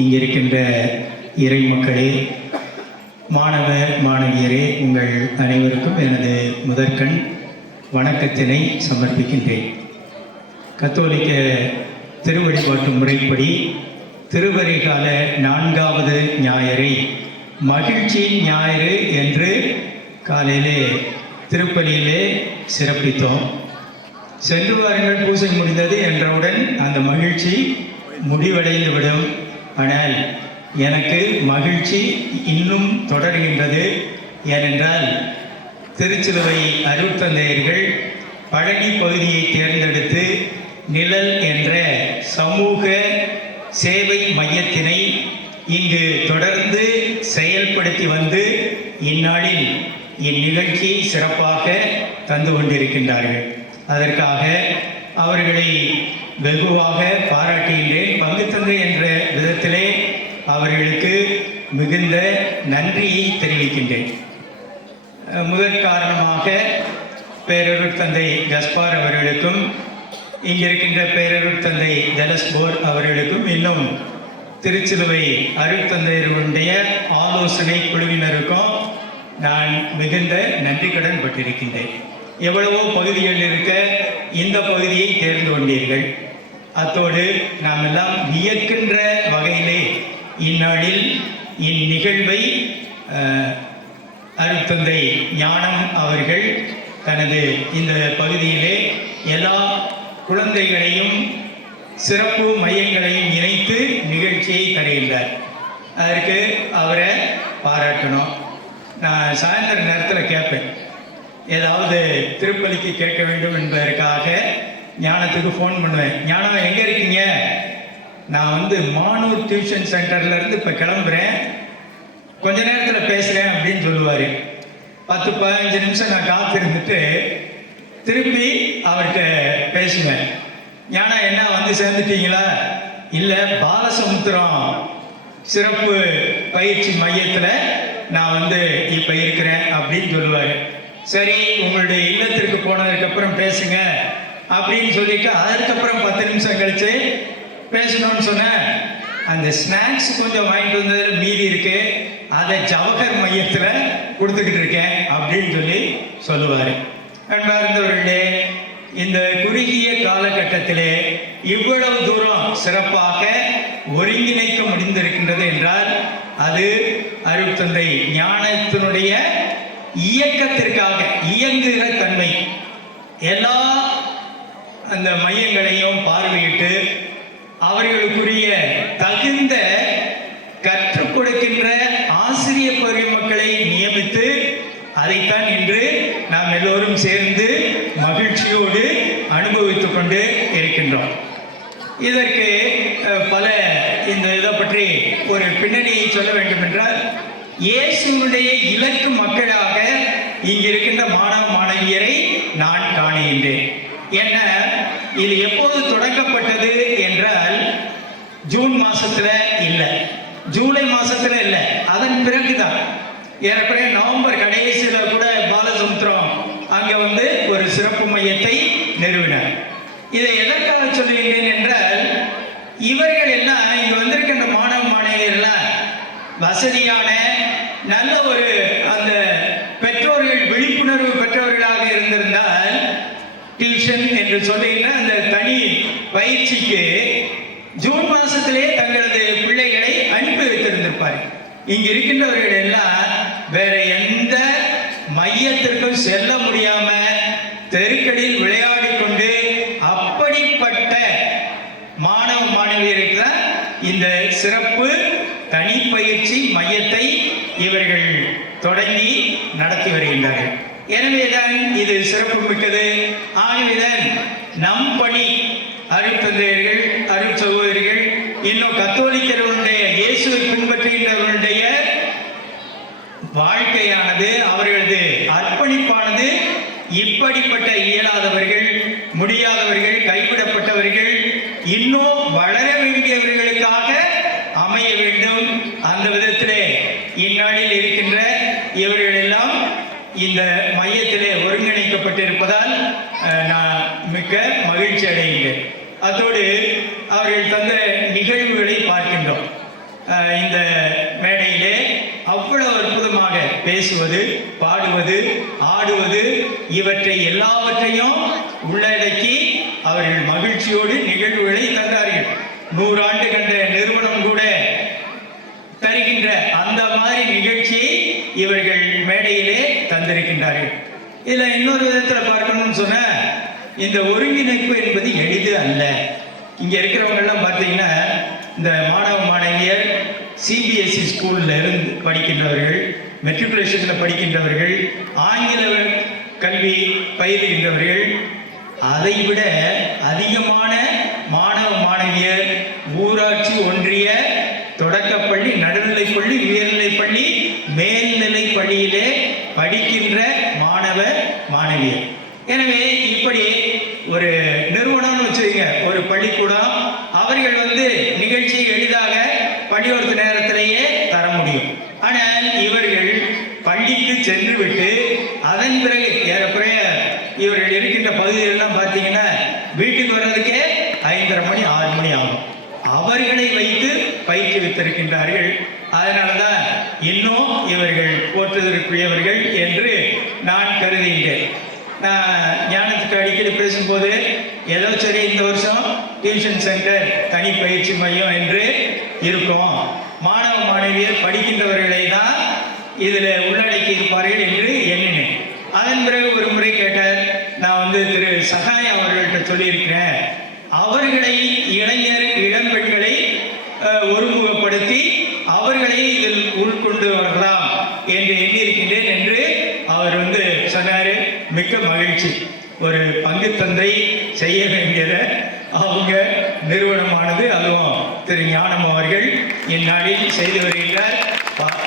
இங்கிருக்கின்ற இறை மக்களே, மாணவ மாணவியரே, உங்கள் அனைவருக்கும் எனது முதற்கண் வணக்கத்தினை சமர்ப்பிக்கின்றேன். கத்தோலிக்க திருவழிபாட்டு முறைப்படி திருவரைகால 4வது ஞாயிறை மகிழ்ச்சி ஞாயிறு என்று காலையிலே திருப்பலியிலே சிறப்பித்தோம். சென்று வாருங்கள் பூசை முடிந்தது என்றவுடன் அந்த மகிழ்ச்சி முடிவடைந்துவிடும். ஆனால் எனக்கு மகிழ்ச்சி இன்னும் தொடர்கின்றது. ஏனென்றால் திருச்சிலுவை அருட்தந்தையர்கள் பழனி பகுதியை தேர்ந்தெடுத்து நிழல் என்ற சமூக சேவை மையத்தினை இங்கு தொடர்ந்து செயல்படுத்தி வந்து இந்நாளில் இந்நிகழ்ச்சியை சிறப்பாக தந்து கொண்டிருக்கின்றார்கள். அதற்காக அவர்களை வெகுவாக பாராட்டுகின்றேன். பங்கு தந்தை என்ற விதத்திலே அவர்களுக்கு மிகுந்த நன்றியை தெரிவிக்கின்றேன். முதற் காரணமாக பேரருட்தந்தை கஸ்பார் அவர்களுக்கும் இங்கிருக்கின்ற பேரருட்தந்தை டெலஸ்போர் அவர்களுக்கும் இன்னும் திருச்சிலுவை அருட்தந்தையர்களுடைய ஆலோசனை குழுவினருக்கும் நான் மிகுந்த நன்றி கடன் பட்டிருக்கின்றேன். எவ்வளவோ பகுதிகள் இருக்க இந்த பகுதியை தேர்ந்து கொண்டீர்கள். அத்தோடு நாம் எல்லாம் வியக்கின்ற வகையிலே இந்நாளில் இந்நிகழ்வை அருட்தந்தை ஞானம் அவர்கள் தனது இந்த பகுதியிலே எல்லா குழந்தைகளையும் சிறப்பு மையங்களையும் இணைத்து நிகழ்ச்சியை தருகின்றார். அதற்கு அவரை பாராட்டணும். நான் சாயந்தர நேரத்தில் கேட்பேன், ஏதாவது திருப்பலிக்கு கேட்க வேண்டும் என்பதற்காக ஞானத்துக்கு ஃபோன் பண்ணுவேன். ஞானம் எங்கே இருக்கீங்க? நான் மானூர் டியூஷன் சென்டர்லேருந்து இப்போ கிளம்புறேன், கொஞ்ச நேரத்தில் பேசுகிறேன் அப்படின்னு சொல்லுவார். 10-15 நிமிஷம் நான் காத்திருந்துட்டு திருப்பி அவர்கிட்ட பேசுவேன். ஞானம் என்ன சேர்ந்துட்டீங்களா? இல்லை, பாலசமுத்திரம் சிறப்பு பயிற்சி மையத்தில் நான் இப்போ இருக்கிறேன் அப்படின்னு சொல்லுவார். சரி, உங்களுடைய இல்லத்திற்கு போனதுக்கப்புறம் பேசுங்க அப்படின்னு சொல்லிட்டு அதுக்கப்புறம் 10 நிமிஷம் கழிச்சு பேசணும்னு சொன்னேன். அந்த ஸ்நாக்ஸ் கொஞ்சம் வாங்கிட்டு வந்தது மீதி இருக்கு, அதை ஜவஹர் மையத்தில் கொடுத்துக்கிட்டு இருக்கேன் அப்படின்னு சொல்லி சொல்லுவார். அன்பார்ந்தவர்களே, இந்த குறுகிய காலகட்டத்திலே இவ்வளவு தூரம் சிறப்பாக ஒருங்கிணைக்க முடிந்திருக்கின்றது என்றால் அது அருட்தந்தை ஞானத்தினுடைய இயக்கத்திற்காக இயங்குகிற தன்மை. எல்லா அந்த மையங்களையும் பார்வையிட்டு அவர்களுக்குரிய தகுந்த கற்றுக் கொடுக்கின்ற ஆசிரியர் பெருமக்களை நியமித்து அதைத்தான் இன்று நாம் எல்லோரும் சேர்ந்து மகிழ்ச்சியோடு அனுபவித்துக் கொண்டு இருக்கின்றோம். இதற்கு பல இந்த இதை பற்றி ஒரு பின்னணியை சொல்ல வேண்டும் என்றால், இயேசுனுடைய இலக்கு மக்களாக இங்கு இருக்கின்ற மாணவ மாணவியரை நான் காணுகின்றேன். என்ன, இது எப்போது தொடங்கப்பட்டது என்றால் ஜூன் மாசத்துல இல்லை, ஜூலை மாசத்துல இல்லை, அதன் பிறகுதான் ஏறக்குறைய நவம்பர் கடைசியில கூட பாலசமுத்திரம் அங்க ஒரு சிறப்பு மையத்தை நிறுவினார். இதை எதற்காக சொல்லுகின்றேன் என்றால், இவர்கள் எல்லாம் இங்க வந்திருக்கின்ற மாணவ மாணவியர்கள் வசதியான நல்ல ஒரு அந்த பெற்றோர்கள் விழிப்புணர்வு பெற்றவர்களாக இருந்திருந்தால் டியூஷன் என்று சொல்லுகின்ற அந்த தனி பயிற்சிக்கு ஜூன் மாசத்திலே தங்களது பிள்ளைகளை அனுப்பி வைத்திருந்திருப்பார்கள். இங்க இருக்கின்றவர்கள் எல்லாம் வேற எந்த மையத்திற்கும் செல்ல முடியாம தெருக்களில் விளையாடி கொண்டு அப்படிப்பட்ட மாணவ மாணவியருக்கு தான் இந்த சிறப்பு தனிப்பயிற்சி மையத்தை இவர்கள் தொடங்கி நடத்தி வருகின்றார்கள். எனவேதான் இது சிறப்பு மிக்கது. ஆகவேதான் நம் பணி அருட்தந்தையர்கள், அருட் சகோதரிகள், இன்னும் கத்தோலிக்கர்களுடைய இயேசுவை பின்பற்றுகின்றவர்களுடைய வாழ்க்கையானது, அவர்களது அர்ப்பணிப்பானது இப்படிப்பட்ட இயலாதவர்கள், முடியாதவர்கள், கைவிடப்பட்டவர்கள், இன்னும் வளர வேண்டியவர்களுக்காக அமைய வேண்டும். அந்த விதத்திலே இந்நாளில் இருக்கின்ற இவர்கள் எல்லாம் இந்த மையத்திலே ஒருங்கிணைக்கப்பட்டிருப்பதால் நான் மிக்க மகிழ்ச்சி அடைகின்றேன். அதோடு அவர்கள் தந்த நிகழ்வுகளை பார்க்கின்றோம். இந்த மேடையிலே அவ்வளவு அற்புதமாக பேசுவது, பாடுவது, ஆடுவது இவற்றை எல்லாவற்றையும் உள்ளடக்கி அவர்கள் மகிழ்ச்சியோடு நிகழ்வுகளை தந்தார்கள். 100 ஆண்டு கண்ட நிறுவனம் கூட தருகின்ற அந்த மாதிரி நிகழ்ச்சியை இவர்கள் மேடையிலே தந்திருக்கின்றார்கள். இதில் இன்னொரு விதத்தில் பார்க்கணும்னு சொன்ன, இந்த ஒருங்கிணைப்பு என்பது எளிது அல்ல. இங்கே இருக்கிறவங்கெல்லாம் பார்த்தீங்கன்னா இந்த மாணவ மாணவியர் சிபிஎஸ்இ ஸ்கூலில் இருந்து படிக்கின்றவர்கள், மெட்ரிகுலேஷனில் படிக்கின்றவர்கள், ஆங்கில கல்வி பயிலுகின்றவர்கள், அதைவிட அதிகமான மாணவ மாணவியர் ஊராட்சி ஒன்றிய தொடக்கப்பள்ளி, நடுநிலைப்பள்ளி, உயர்நிலைப்பள்ளி, மேல்நிலை பள்ளியிலே படிக்கின்ற மாணவ மாணவியர். எனவே இப்படி ஒரு நிறுவனம்னு வச்சுக்கோங்க, ஒரு பள்ளிக்கூடம், அவர்கள் நிகழ்ச்சியை எளிதாக பள்ளிக்கூடத்து நேரத்திலேயே தர முடியும். ஆனால் இவர்கள் பள்ளிக்கு சென்று விட்டு அதன் பிறகு ஏறக்குறைய இவர்கள் இருக்கின்ற பகுதிகளெல்லாம் பார்த்தீங்கன்னா வீட்டுக்கு வர்றதுக்கே 5:30 மணி 6 மணி ஆகும். அவர்களை வைத்து பயிற்றுவித்திருக்கின்றார்கள். அதனால தான் இன்னும் இவர்கள் போற்றுதற்குரியவர்கள் என்று நான் கருதுகின்றேன். நான் ஞானத்துக்கு அடிக்கடி பேசும்போது ஏதோ சரி இந்த வருஷம் டியூஷன் சென்டர் தனி பயிற்சி மையம் என்று இருக்கும், மாணவ மாணவியர் படிக்கின்றவர்களை தான் இதில் உள்ளடக்கி இருப்பார்கள் என்று எண்ணினேன். அதன் பிறகு ஒரு முறை கேட்டார். நான் திரு சகாயம் அவர்கள்ட்ட சொல்லியிருக்கிறேன், அவர்களை இளைஞர் இளம்பெண்களை ஒருமுகப்படுத்தி அவர்களை இதில் உள்கொண்டு வரலாம் என்று எண்ணியிருக்கின்றேன் என்று அவர் சொன்னார். மிக்க மகிழ்ச்சி. ஒரு பங்கு தந்தை செய்ய வேண்டியதை அவங்க நிறுவனமானது, அதுவும் திரு ஞானம் அவர்கள் இந்நாளில் செய்து வருகின்றார்.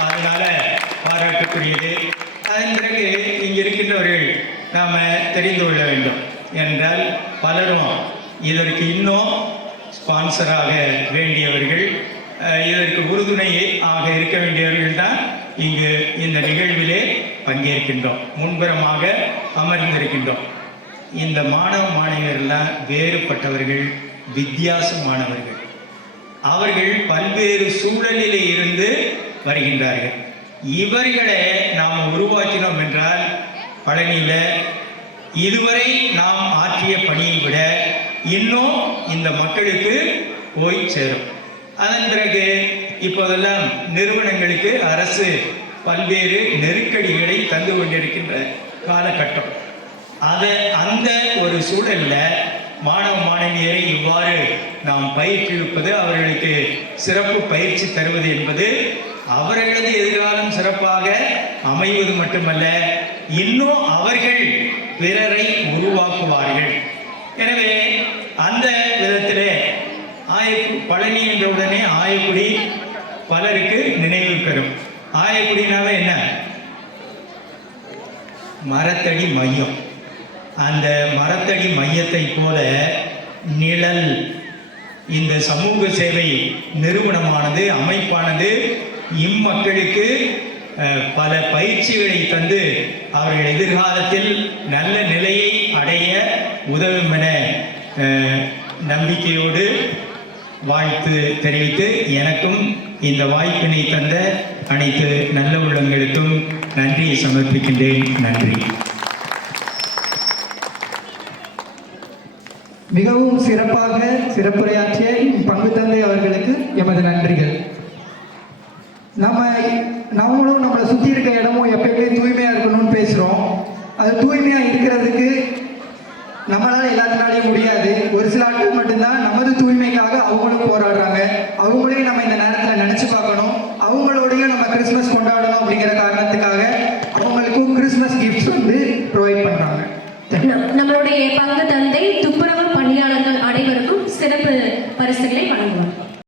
அதனால பாராட்டுக்குரியது. அதன் பிறகு இங்கே இருக்கின்றவர்கள் நாம் தெரிந்து கொள்ள வேண்டும் என்றால், பலரும் இதற்கு இன்னும் ஸ்பான்சராக வேண்டியவர்கள், இதற்கு உறுதுணை ஆக இருக்க வேண்டியவர்கள் தான் இங்கு இந்த நிகழ்விலே பங்கேற்கின்றோம், முன்புறமாக அமர்ந்திருக்கின்றோம். இந்த மாணவ மாணவியரெல்லாம் வேறுபட்டவர்கள், வித்தியாசமானவர்கள். அவர்கள் பல்வேறு சூழலிலே இருந்து வருகின்றார்கள். இவர்களை நாம் உருவாக்கினோம் என்றால் பழனியில் இதுவரை நாம் ஆற்றிய பணியை விட இன்னும் இந்த மக்களுக்கு போய் சேரும். அதன் பிறகு இப்போதெல்லாம் நிறுவனங்களுக்கு அரசு பல்வேறு நெருக்கடிகளை தந்து கொண்டிருக்கின்ற காலகட்டம். அந்த ஒரு சூழலில் மாணவ மாணவியரை இவ்வாறு நாம் பயிற்றுவிப்பது, அவர்களுக்கு சிறப்பு பயிற்சி தருவது என்பது அவர்களது எதிர்காலம் சிறப்பாக அமைவது மட்டுமல்ல, இன்னும் அவர்கள் பிறரை உருவாக்குவார்கள். எனவே அந்த விதத்திலே பழனி என்ற உடனே ஆயக்குடி பலருக்கு நினைவு பெறும். ஆயக்குடினாவே என்ன? மரத்தடி மையம். அந்த மரத்தடி மையத்தை போல நிழல் இந்த சமூக சேவை நிறுவனமானது, அமைப்பானது இம்மக்களுக்கு பல பயிற்சிகளை தந்து அவர்கள் எதிர்காலத்தில் நல்ல நிலையை அடைய உதவும் என நம்பிக்கையோடு வாழ்த்து தெரிவித்து, எனக்கும் இந்த வாய்ப்பினை தந்த அனைத்து நல்ல உள்ளங்களுக்கும் நன்றியை சமர்ப்பிக்கின்றேன். நன்றி. மிகவும் சிறப்பாக சிறப்புரையாற்றிய பங்கு தந்தை அவர்களுக்கு எமது நன்றிகள். நம்மளும் நம்மளை சுற்றி இருக்க இடமும் எப்பயுமே தூய்மையாக இருக்கணும்னு பேசுகிறோம். அது தூய்மையாக இருக்கிறதுக்கு நம்மளால் எல்லாத்தினாலையும் முடியாது. ஒரு சில ஆட்கள்